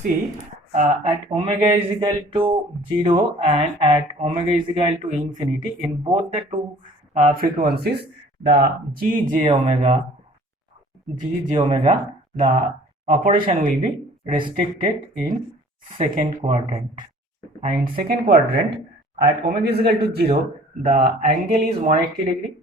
See, at omega is equal to 0 and at omega is equal to infinity, in both the two frequencies, the g j omega, the operation will be restricted in second quadrant. And in second quadrant, at omega is equal to 0, the angle is 180 degree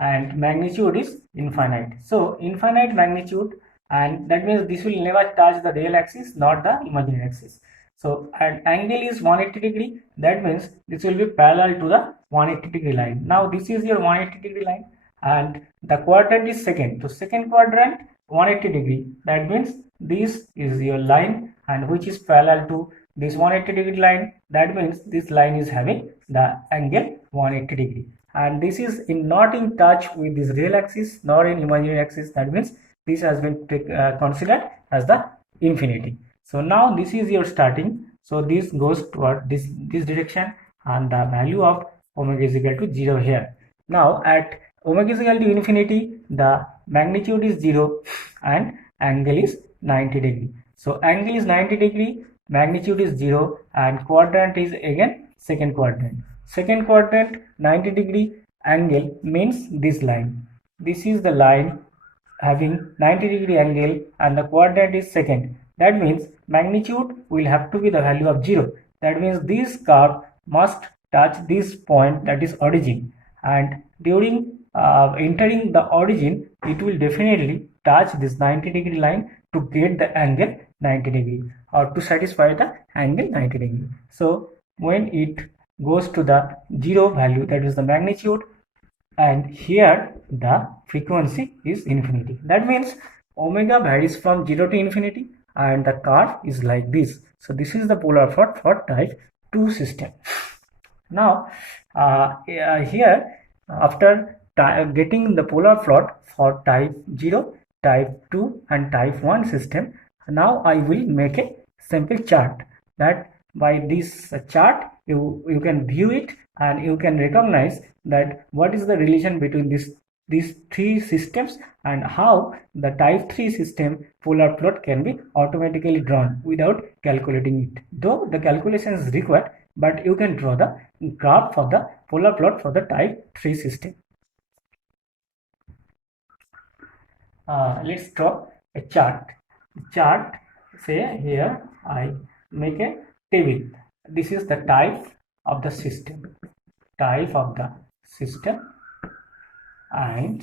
and magnitude is infinite. So infinite magnitude, and that means this will never touch the real axis, not the imaginary axis. So an angle is 180 degree, that means this will be parallel to the 180 degree line. Now this is your 180 degree line and the quadrant is second. So second quadrant 180 degree, that means this is your line and which is parallel to this 180 degree line, that means this line is having the angle 180 degree, and this is not in touch with this real axis nor in imaginary axis, that means this has been considered as the infinity. So now this is your starting, so this goes toward this direction and the value of omega is equal to 0 here. Now at omega is equal to infinity, the magnitude is 0 and angle is 90 degree. So angle is 90 degree, magnitude is 0 and quadrant is again second quadrant. Second quadrant 90 degree angle means this line. This is the line having 90 degree angle and the quadrant is second. That means magnitude will have to be the value of 0. That means this curve must touch this point, that is origin, and during entering the origin it will definitely touch this 90 degree line to get the angle 90 degree or to satisfy the angle 90 degree. So when it goes to the 0 value, that is the magnitude, and here the frequency is infinity, that means omega varies from 0 to infinity and the curve is like this. So this is the polar plot for type 2 system. Now here, after getting the polar plot for type 0, type 2 and type 1 system, now I will make a simple chart, that by this chart you can view it and you can recognize that what is the relation between these three systems and how the type 3 system polar plot can be automatically drawn without calculating it, though the calculation is required, but you can draw the graph for the polar plot for the type 3 system. Let's draw a chart. Say here I make a table. This is the type of the system, and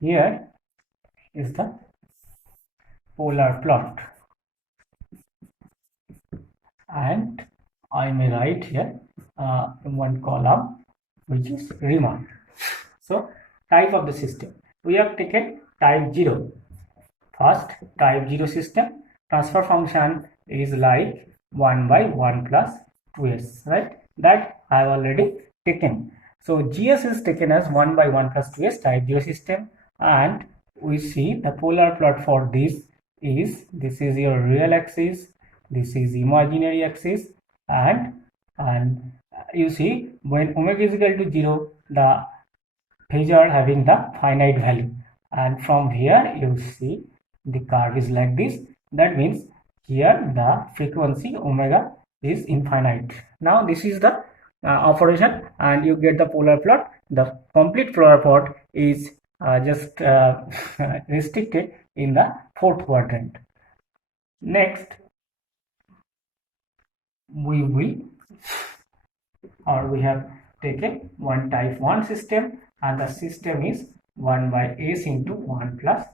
here is the polar plot, and I may write here in one column which is remark. So type of the system, we have taken type 0. First, type 0 system, transfer function is like 1 by 1 plus 2s, right? That I have already taken. So GS is taken as 1 by 1 plus 2s, type 0 system, and we see the polar plot for this is your real axis, this is imaginary axis, and you see when omega is equal to 0, the phasor having the finite value, and from here you see the curve is like this, that means here the frequency omega is infinite. Now this is the operation and you get the polar plot. The complete polar plot is just restricted in the fourth quadrant. Next we have taken one type 1 system, and the system is 1 by s into 1 plus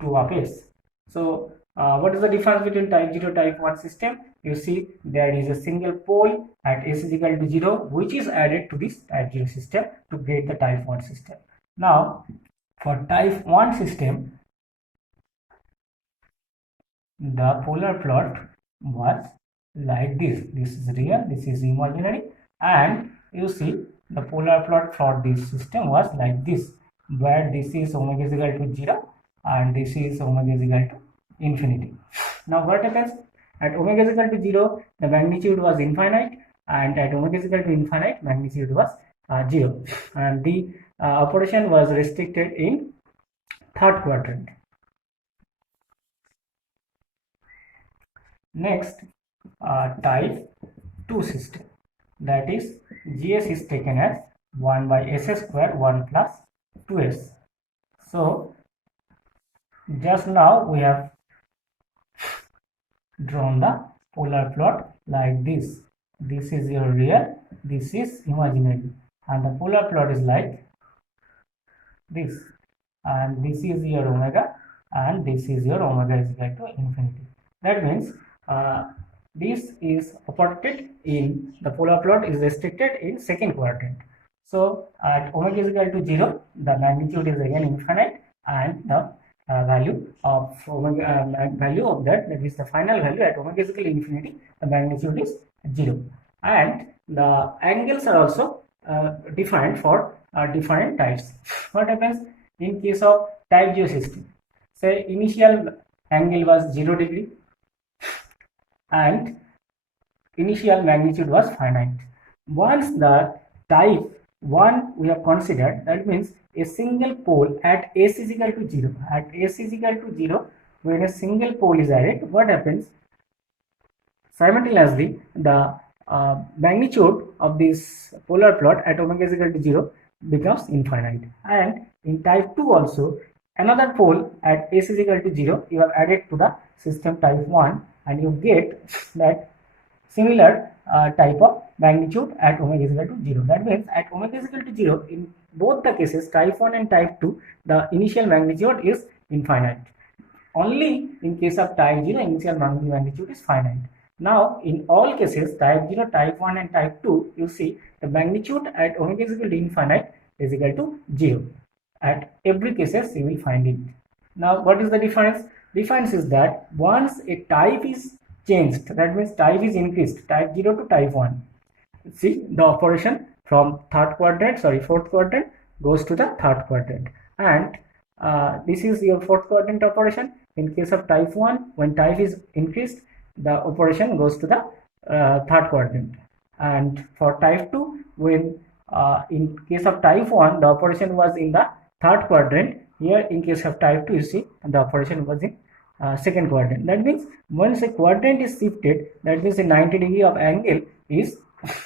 2 of s. So what is the difference between type 0 type 1 system? You see there is a single pole at s is equal to 0 which is added to this type 0 system to get the type 1 system. Now for type 1 system, the polar plot was like this. This is real, this is imaginary, and you see the polar plot for this system was like this, where this is omega is equal to 0 and this is omega is equal to infinity. Now what happens? At omega is equal to 0, the magnitude was infinite, and at omega is equal to infinite, magnitude was 0, and the operation was restricted in third quadrant. Next, type 2 system, that is GS is taken as 1 by s square 1 plus 2s. So just now we have drawn the polar plot like this. This is your real, this is imaginary, and the polar plot is like this, and this is your omega, and this is your omega is equal to infinity. That means this is operated in the polar plot is restricted in second quadrant. So at omega is equal to 0, the magnitude is again infinite, and the value of omega value of that is the final value at omega is equal to infinity, the magnitude is 0, and the angles are also defined for different types. What happens in case of type 0 system? Say initial angle was 0 degree and initial magnitude was finite. Once the type 1 we have considered, that means a single pole at s is equal to 0. At s is equal to 0, when a single pole is added, what happens? Simultaneously, the magnitude of this polar plot at omega is equal to 0 becomes infinite. And in type 2 also, another pole at s is equal to 0 you have added to the system type 1, and you get that similar type of magnitude at omega is equal to 0. That means at omega is equal to 0, in both the cases, type 1 and type 2, the initial magnitude is infinite. Only in case of type 0, initial magnitude is finite. Now, in all cases, type 0, type 1 and type 2, you see the magnitude at omega is equal to infinite is equal to 0. At every cases, you will find it. Now, what is the difference? Difference is that once a type is changed, that means type is increased, type 0 to type 1. See, the operation from fourth quadrant goes to the third quadrant, and this is your fourth quadrant operation. In case of type 1, when type is increased, the operation goes to the third quadrant, and for type 2, when in case of type 1 the operation was in the third quadrant, here in case of type 2 you see the operation was in second quadrant. That means once a quadrant is shifted, that means a 90 degree of angle is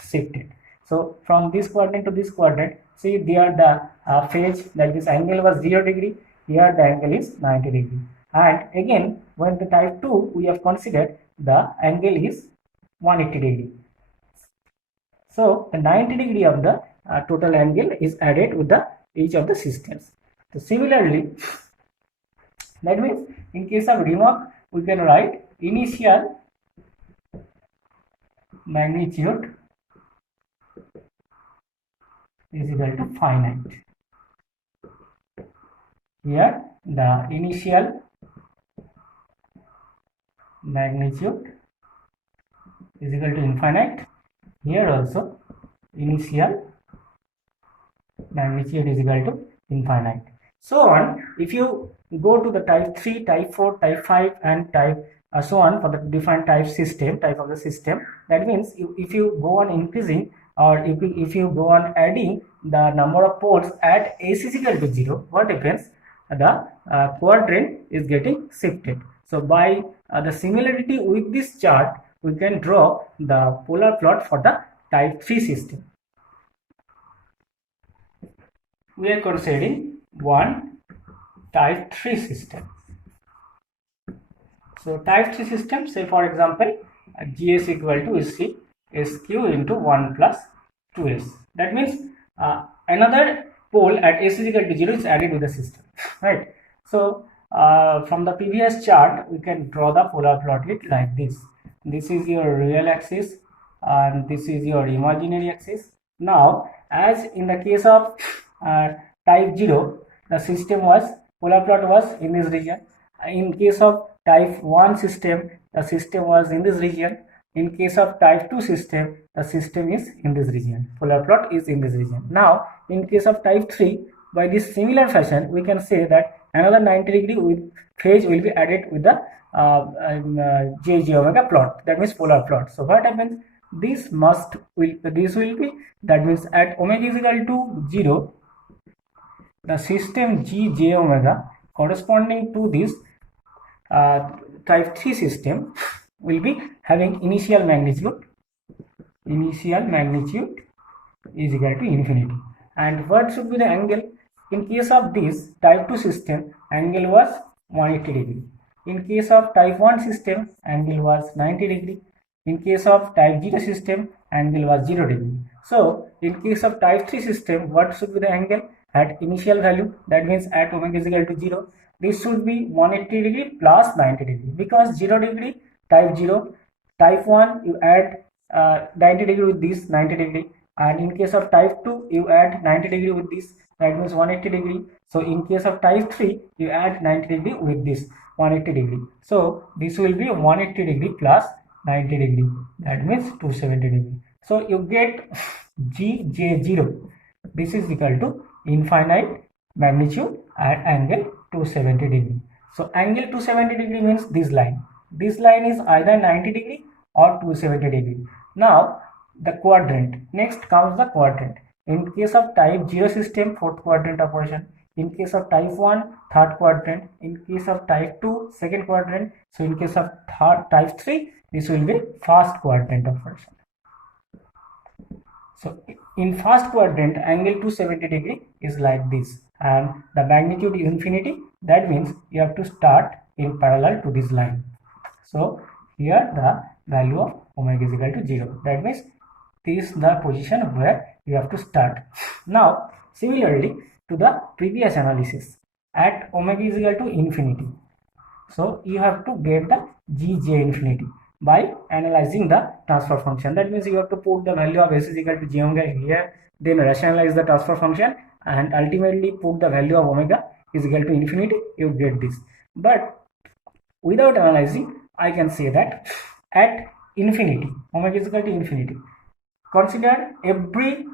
shifted. So from this quadrant to this quadrant, see there the phase, that this angle was 0 degree, here the angle is 90 degree, and again when the type 2 we have considered, the angle is 180 degree. So the 90 degree of the total angle is added with the each of the systems. So similarly, that means in case of remark, we can write initial magnitude is equal to finite. Here the initial magnitude is equal to infinite. Here also initial magnitude is equal to infinite. So on, if you go to the type 3, type 4, type 5 and type so on for the different type of the system, that means if you go on increasing, or if you go on adding the number of poles at s is equal to 0, what happens? The quadrant is getting shifted. So by the similarity with this chart, we can draw the polar plot for the type 3 system. We are considering one type 3 system. So type 3 system, say for example, GS equal to SQ into 1 plus 2S. That means another pole at S is equal to 0 is added with the system, right? So from the previous chart, we can draw the polar plot it like this. This is your real axis and this is your imaginary axis. Now, as in the case of type 0, the system was, polar plot was in this region. In case of type 1 system, the system was in this region. In case of type 2 system, the system is in this region. Polar plot is in this region. Now, in case of type 3, by this similar fashion, we can say that another 90 degree with phase will be added with the j omega plot. That means polar plot. So what happens? This will be, that means at omega is equal to 0, the system j omega corresponding to this type 3 system will be having initial magnitude is equal to infinity. And what should be the angle? In case of this type 2 system, angle was 180 degree. In case of type 1 system, angle was 90 degree. In case of type 0 system, angle was 0 degree. So in case of type 3 system, what should be the angle at initial value? That means at omega is equal to 0. This should be 180 degree plus 90 degree, because 0 degree type 0, type 1 you add 90 degree with this 90 degree, and in case of type 2 you add 90 degree with this, that means 180 degree. So in case of type 3 you add 90 degree with this 180 degree. So this will be 180 degree plus 90 degree, that means 270 degree. So you get GJ0. This is equal to infinite magnitude at angle 270 degree. So angle 270 degree means this line. This line is either 90 degree or 270 degree. Now the quadrant. Next comes the quadrant. In case of type 0 system, fourth quadrant operation. In case of type 1, third quadrant. In case of type 2, second quadrant. So in case of type 3, this will be first quadrant operation. So in first quadrant, angle 270 degree is like this, and the magnitude is infinity. That means you have to start in parallel to this line. So here the value of omega is equal to 0. That means this is the position where you have to start. Now similarly to the previous analysis, at omega is equal to infinity, so you have to get the gj infinity by analyzing the transfer function. That means you have to put the value of s is equal to j omega here, then rationalize the transfer function, and ultimately put the value of omega is equal to infinity. You get this. But without analyzing, I can say that at infinity, omega is equal to infinity, consider every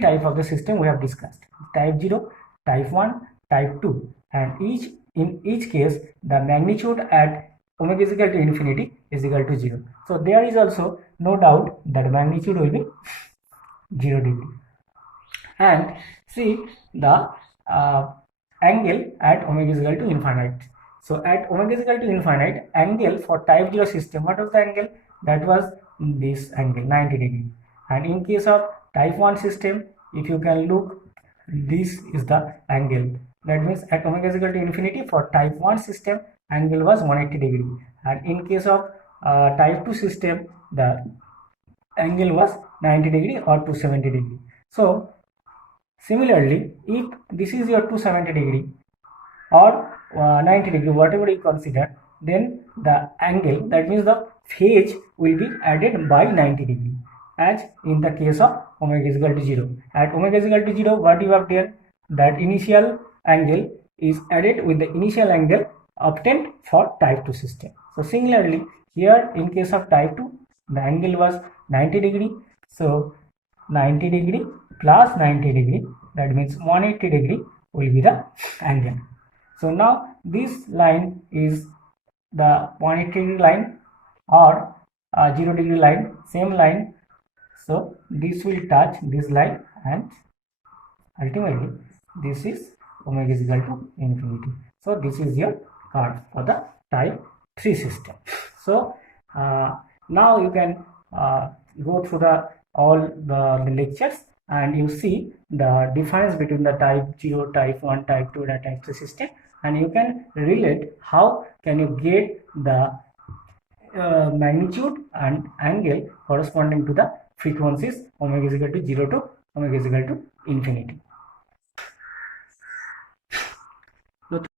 type of the system we have discussed: type 0, type 1, type 2, and in each case the magnitude at omega is equal to infinity is equal to 0. So there is also no doubt that the magnitude will be 0 degree. And see the angle at omega is equal to infinite. So at omega is equal to infinite, angle for type 0 system, what was the angle? That was this angle, 90 degree. And in case of type 1 system, if you can look, this is the angle. That means at omega is equal to infinity, for type 1 system, angle was 180 degree. And in case of type 2 system, the angle was 90 degree or 270 degree. So similarly, if this is your 270 degree or 90 degree, whatever you consider, then the angle, that means the phase, will be added by 90 degree, as in the case of omega is equal to 0. At omega is equal to 0, what you have done, that initial angle is added with the initial angle obtained for type 2 system. So similarly here in case of type 2, the angle was 90 degree. So 90 degree plus 90 degree, that means 180 degree will be the angle. So now this line is the 180 degree line or 0 degree line, same line. So this will touch this line, and ultimately this is omega is equal to infinity. So this is your curve for the type 3 system. So now you can go through all the lectures, and you see the difference between the type 0, type 1, type 2 and type 3 system, and you can relate how can you get the magnitude and angle corresponding to the frequencies omega is equal to 0 to omega is equal to infinity.